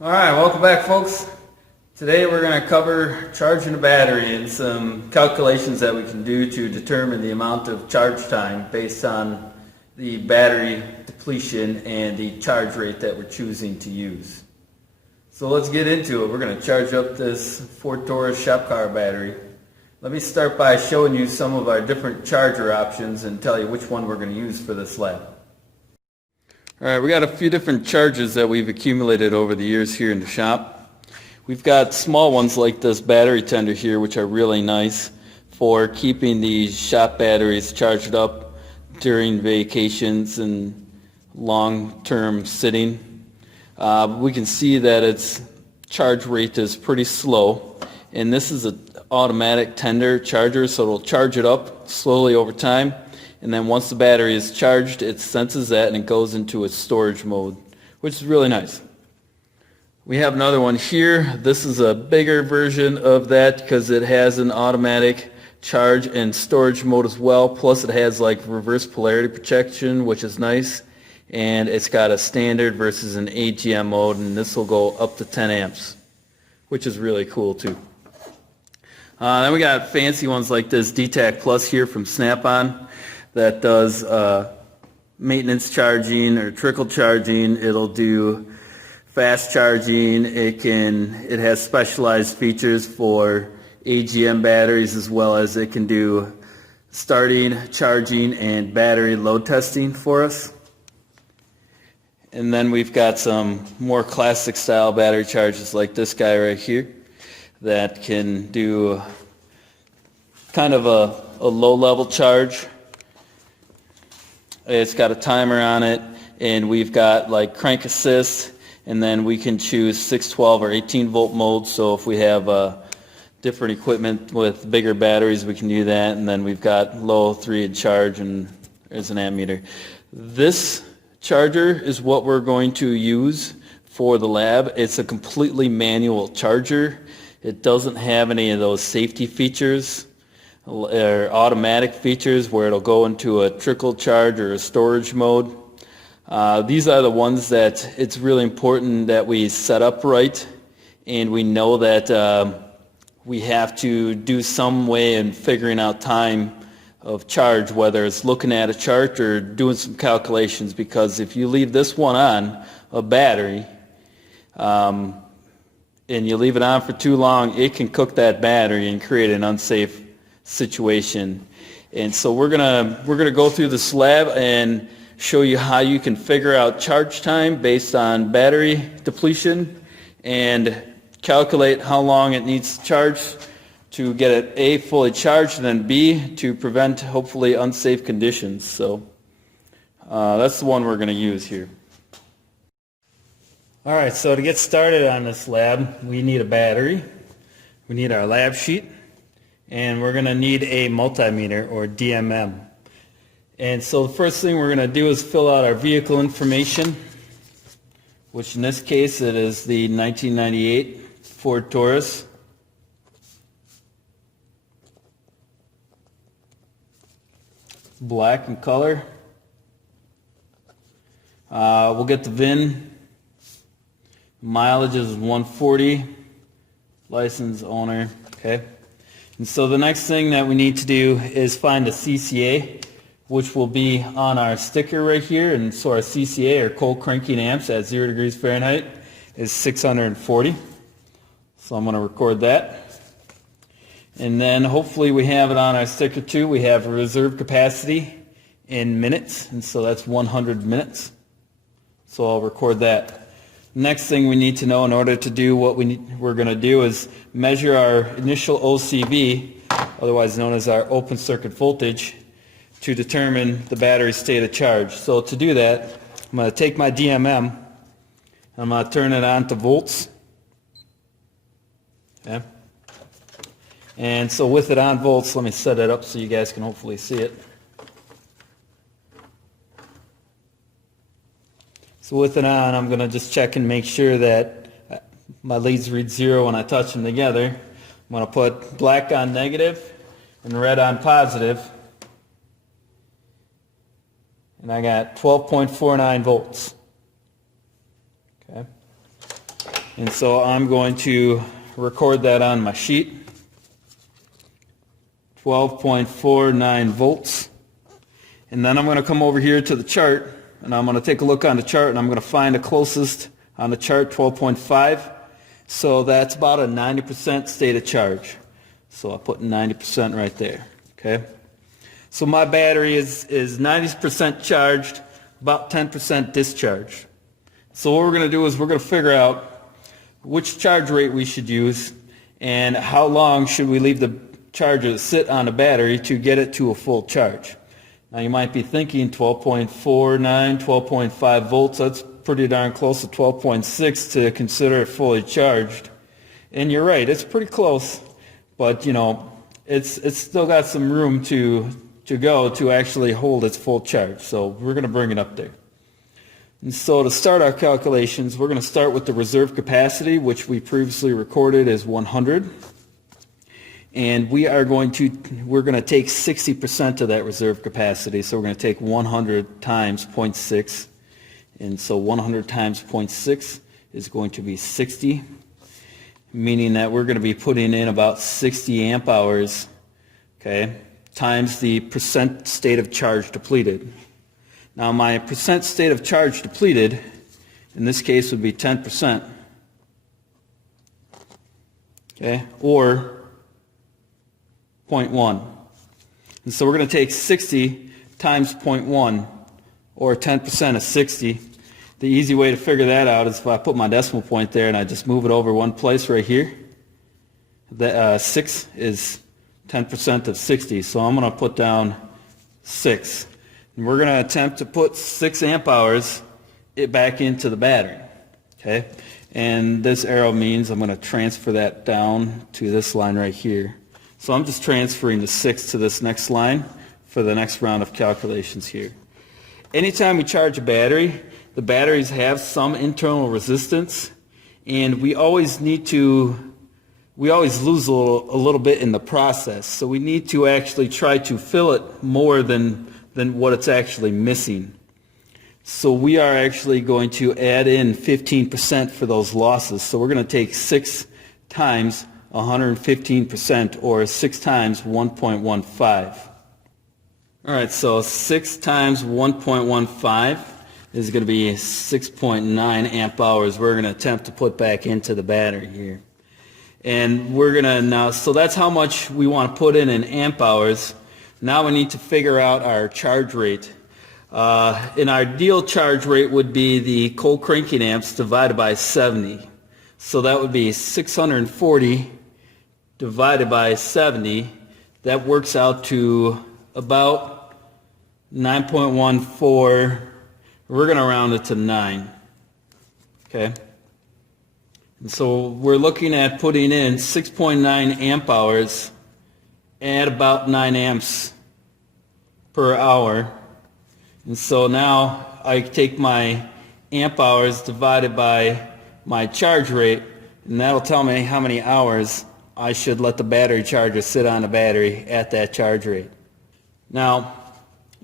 Alright, welcome back folks. Today we're going to cover charging a battery and some calculations that we can do to determine the amount of charge time based on the battery depletion and the charge rate that we're choosing to use. So let's get into it. We're going to charge up this Ford Taurus shop car battery. Let me start by showing you some of our different charger options and tell you which one we're going to use for this lab. Alright, we got a few different chargers that we've accumulated over the years here in the shop. We've got small ones like this battery tender here, which are really nice for keeping these shop batteries charged up during vacations and long-term sitting. We can see that its charge rate is pretty slow, and this is an automatic tender charger, so it'll charge it up slowly over time. And then once the battery is charged, it senses that and it goes into its storage mode, which is really nice. We have another one here. This is a bigger version of that because it has an automatic charge and storage mode as well. Plus it has like reverse polarity protection, which is nice. And it's got a standard versus an AGM mode, and this will go up to 10 amps, which is really cool too. Then we got fancy ones like this DTAC Plus here from Snap-on that does maintenance charging or trickle charging. It'll do fast charging. It has specialized features for AGM batteries, as well as it can do starting, charging, and battery load testing for us. And then we've got some more classic style battery chargers like this guy right here that can do kind of a low level charge. It's got a timer on it, and we've got like crank assist, and then we can choose 6, 12, or 18 volt modes. So if we have different equipment with bigger batteries, we can do that. And then we've got low, 3 in charge, and there's an ammeter. This charger is what we're going to use for the lab. It's a completely manual charger. It doesn't have any of those safety features or automatic features where it'll go into a trickle charge or a storage mode. These are the ones that it's really important that we set up right, and we know that we have to do some way in figuring out time of charge, whether it's looking at a chart or doing some calculations, because if you leave this one on, a battery, and you leave it on for too long, it can cook that battery and create an unsafe situation. And so we're gonna go through this lab and show you how you can figure out charge time based on battery depletion and calculate how long it needs to charge to get it A, fully charged, and then B, to prevent hopefully unsafe conditions. So that's the one we're going to use here. Alright, so to get started on this lab, we need a battery, we need our lab sheet, and we're going to need a multimeter, or DMM. And so the first thing we're going to do is fill out our vehicle information, which in this case it is the 1998 Ford Taurus. Black in color. We'll get the VIN. Mileage is 140. License owner. Okay. And so the next thing that we need to do is find a CCA, which will be on our sticker right here. And so our CCA, or cold cranking amps, at 0 degrees Fahrenheit is 640. So I'm going to record that. And then hopefully we have it on our sticker too. We have a reserve capacity in minutes, and so that's 100 minutes. So I'll record that. Next thing we need to know in order to do what we're going to do is measure our initial OCV, otherwise known as our open circuit voltage, to determine the battery's state of charge. So to do that, I'm going to take my DMM, and I'm going to turn it on to volts. Okay. And so with it on volts, let me set it up so you guys can hopefully see it. So with it on, I'm going to just check and make sure that my leads read 0 when I touch them together. I'm going to put black on negative and red on positive. And I got 12.49 volts. Okay. And so I'm going to record that on my sheet. 12.49 volts. And then I'm going to come over here to the chart, and I'm going to take a look on the chart, and I'm going to find the closest on the chart, 12.5. So that's about a 90% state of charge. So I'll put 90% right there. Okay. So my battery is 90% charged, about 10% discharged. So what we're going to do is we're going to figure out which charge rate we should use and how long should we leave the charger to sit on the battery to get it to a full charge. Now you might be thinking 12.49, 12.5 volts, that's pretty darn close to 12.6 to consider it fully charged. And you're right, it's pretty close, but you know, it's still got some room to go to actually hold its full charge. So we're going to bring it up there. And so to start our calculations, we're going to start with the reserve capacity, which we previously recorded as 100. And we're going to take 60% of that reserve capacity. So we're going to take 100 times 0.6. And so 100 times 0.6 is going to be 60, meaning that we're going to be putting in about 60 amp hours, okay, times the percent state of charge depleted. Now my percent state of charge depleted, in this case, would be 10%, okay, or 0.1. And so we're going to take 60 times 0.1, or 10% of 60. The easy way to figure that out is if I put my decimal point there and I just move it over one place right here. The 6 is 10% of 60, so I'm going to put down 6. And we're going to attempt to put 6 amp hours back into the battery. Okay? And this arrow means I'm going to transfer that down to this line right here. So I'm just transferring the 6 to this next line for the next round of calculations here. Anytime we charge a battery, the batteries have some internal resistance, and we always lose a little bit in the process. So we need to actually try to fill it more than what it's actually missing. So we are actually going to add in 15% for those losses. So we're going to take 6 times 115%, or 6 times 1.15. All right, so 6 times 1.15 is going to be 6.9 amp hours we're going to attempt to put back into the battery here. And we're going to now, so that's how much we want to put in amp hours. Now we need to figure out our charge rate. An ideal charge rate would be the cold cranking amps divided by 70. So that would be 640 divided by 70. That works out to about 9.14. We're going to round it to 9. Okay? And so we're looking at putting in 6.9 amp hours at about 9 amps per hour. And so now I take my amp hours divided by my charge rate, and that'll tell me how many hours I should let the battery charger sit on the battery at that charge rate. Now,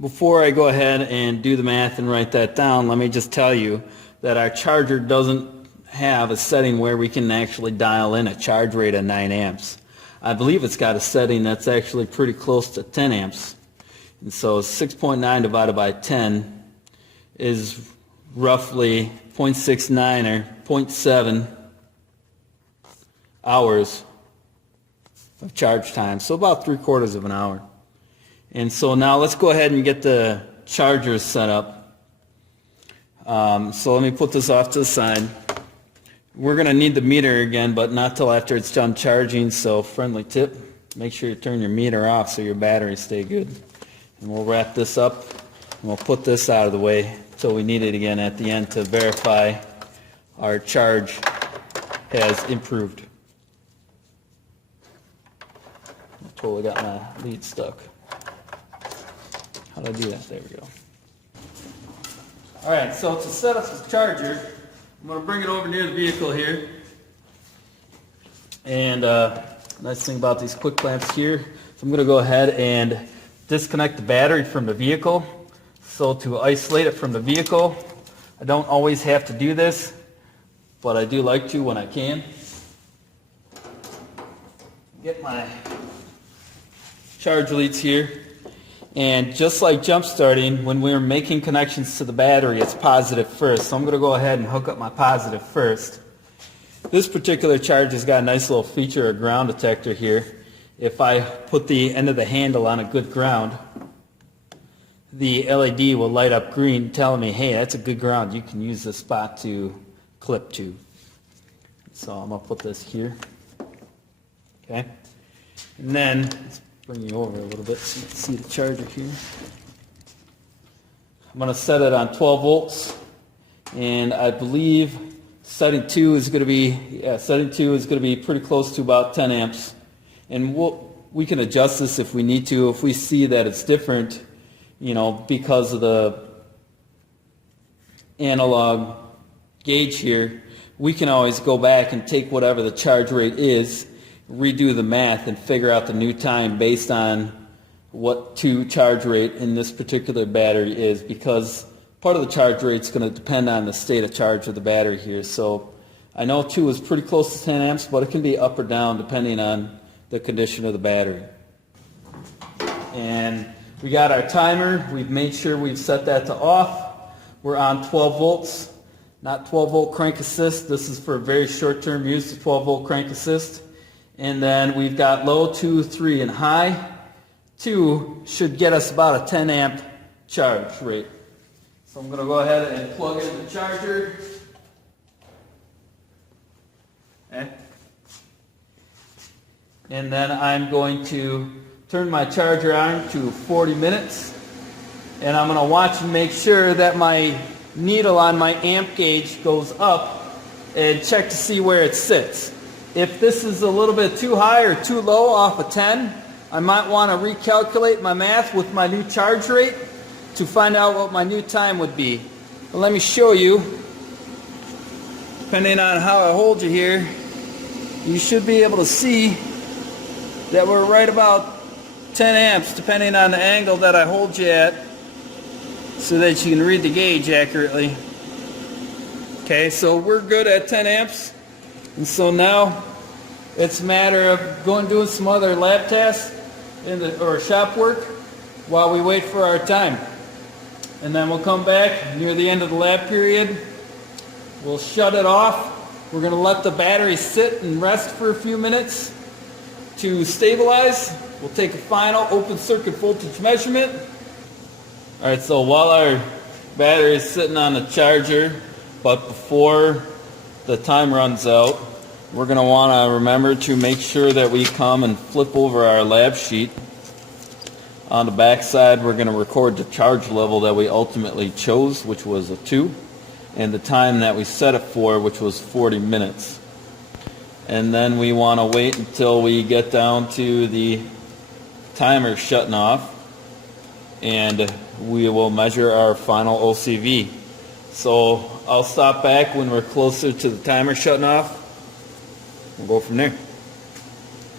before I go ahead and do the math and write that down, let me just tell you that our charger doesn't have a setting where we can actually dial in a charge rate of 9 amps. I believe it's got a setting that's actually pretty close to 10 amps. And so 6.9 divided by 10 is roughly 0.69 or 0.7 hours of charge time, so about 3/4 of an hour. And so now let's go ahead and get the chargers set up. So let me put this off to the side. We're going to need the meter again, but not till after it's done charging, so friendly tip, make sure you turn your meter off so your batteries stay good. And we'll wrap this up, and we'll put this out of the way until we need it again at the end to verify our charge has improved. I totally got my lead stuck. How did I do that? There we go. All right, so to set up the charger, I'm going to bring it over near the vehicle here. And nice thing about these quick clamps here, so I'm going to go ahead and disconnect the battery from the vehicle. So to isolate it from the vehicle, I don't always have to do this, but I do like to when I can. Get my charge leads here. And just like jump starting, when we're making connections to the battery, it's positive first. So I'm going to go ahead and hook up my positive first. This particular charge has got a nice little feature, a ground detector here. If I put the end of the handle on a good ground, the LED will light up green telling me, hey, that's a good ground. You can use this spot to clip to. So I'm going to put this here. Okay. And then, let's bring you over a little bit so you can see the charger here. I'm going to set it on 12 volts. And I believe setting 2 is going to be pretty close to about 10 amps. And we can adjust this if we need to. If we see that it's different, because of the analog gauge here, we can always go back and take whatever the charge rate is, redo the math, and figure out the new time based on what charge rate in this particular battery is, because part of the charge rate is going to depend on the state of charge of the battery here. So I know 2 is pretty close to 10 amps, but it can be up or down depending on the condition of the battery. And we got our timer. We've made sure we've set that to off. We're on 12 volts, not 12 volt crank assist. This is for very short term use, the 12 volt crank assist. And then we've got low, 2, 3, and high. 2 should get us about a 10 amp charge rate. So I'm going to go ahead and plug in the charger. Okay. And then I'm going to turn my charger on to 40 minutes. And I'm going to watch and make sure that my needle on my amp gauge goes up and check to see where it sits. If this is a little bit too high or too low off of 10, I might want to recalculate my math with my new charge rate to find out what my new time would be. But let me show you. Depending on how I hold you here, you should be able to see that we're right about 10 amps depending on the angle that I hold you at, so that you can read the gauge accurately. Okay, so we're good at 10 amps. And so now it's a matter of doing some other lab tests or shop work while we wait for our time. And then we'll come back near the end of the lab period. We'll shut it off. We're going to let the battery sit and rest for a few minutes to stabilize. We'll take a final open circuit voltage measurement. Alright, so while our battery is sitting on the charger, but before the time runs out, we're going to want to remember to make sure that we come and flip over our lab sheet. On the back side, we're going to record the charge level that we ultimately chose, which was a 2, and the time that we set it for, which was 40 minutes. And then we want to wait until we get down to the timer shutting off, and we will measure our final OCV. So I'll stop back when we're closer to the timer shutting off. We'll go from there.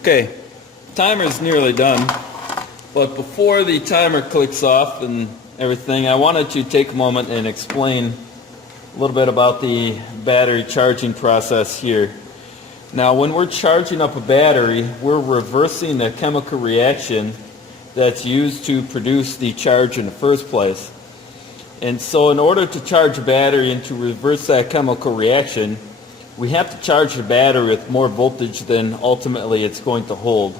Okay, timer's nearly done, but before the timer clicks off and everything, I wanted to take a moment and explain a little bit about the battery charging process here. Now, when we're charging up a battery, we're reversing the chemical reaction that's used to produce the charge in the first place. And so in order to charge a battery and to reverse that chemical reaction, we have to charge the battery with more voltage than ultimately it's going to hold.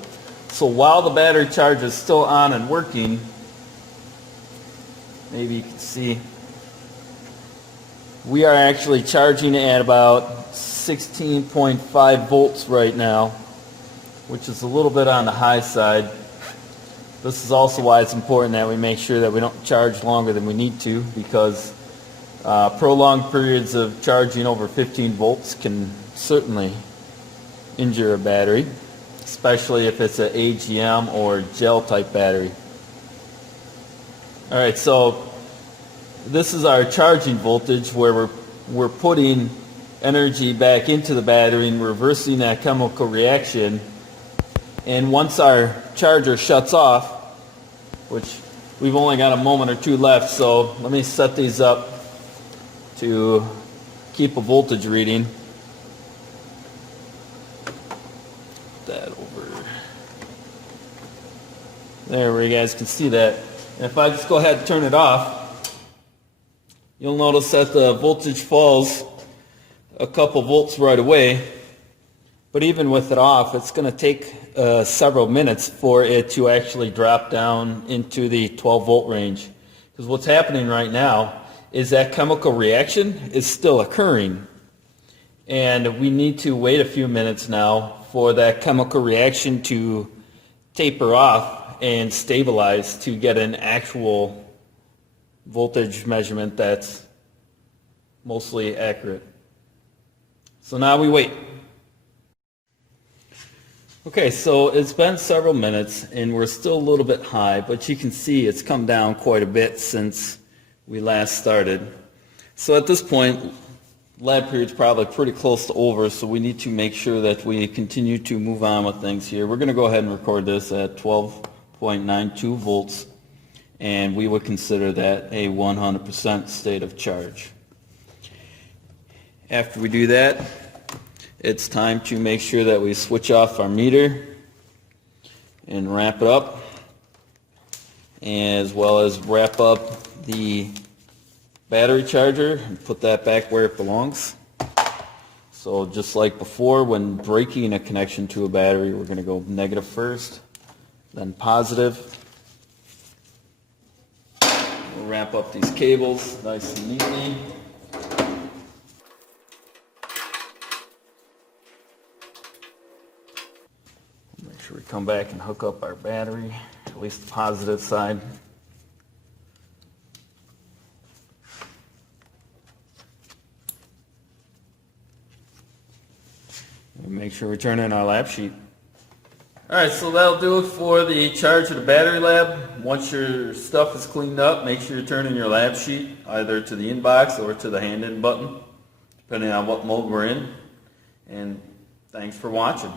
So while the battery charge is still on and working, maybe you can see, we are actually charging at about 16.5 volts right now, which is a little bit on the high side. This is also why it's important that we make sure that we don't charge longer than we need to, because prolonged periods of charging over 15 volts can certainly injure a battery, especially if it's an AGM or gel type battery. Alright, so this is our charging voltage where we're putting energy back into the battery and reversing that chemical reaction. And once our charger shuts off, which we've only got a moment or two left, so let me set these up to keep a voltage reading. There, where you guys can see that. And if I just go ahead and turn it off, you'll notice that the voltage falls a couple volts right away. But even with it off, it's going to take several minutes for it to actually drop down into the 12 volt range. Because what's happening right now is that chemical reaction is still occurring. And we need to wait a few minutes now for that chemical reaction to taper off and stabilize to get an actual voltage measurement that's mostly accurate. So now we wait. Okay, so it's been several minutes and we're still a little bit high, but you can see it's come down quite a bit since we last started. So at this point, lab period's probably pretty close to over, so we need to make sure that we continue to move on with things here. We're going to go ahead and record this at 12.92 volts, and we would consider that a 100% state of charge. After we do that, it's time to make sure that we switch off our meter and wrap it up, as well as wrap up the battery charger and put that back where it belongs. So just like before, when breaking a connection to a battery, we're going to go negative first, then positive. We'll wrap up these cables nice and neatly. Make sure we come back and hook up our battery, at least the positive side. And make sure we turn in our lab sheet. Alright, so that'll do it for the charge of the battery lab. Once your stuff is cleaned up, make sure you turn in your lab sheet, either to the inbox or to the hand-in button, depending on what mode we're in. And thanks for watching.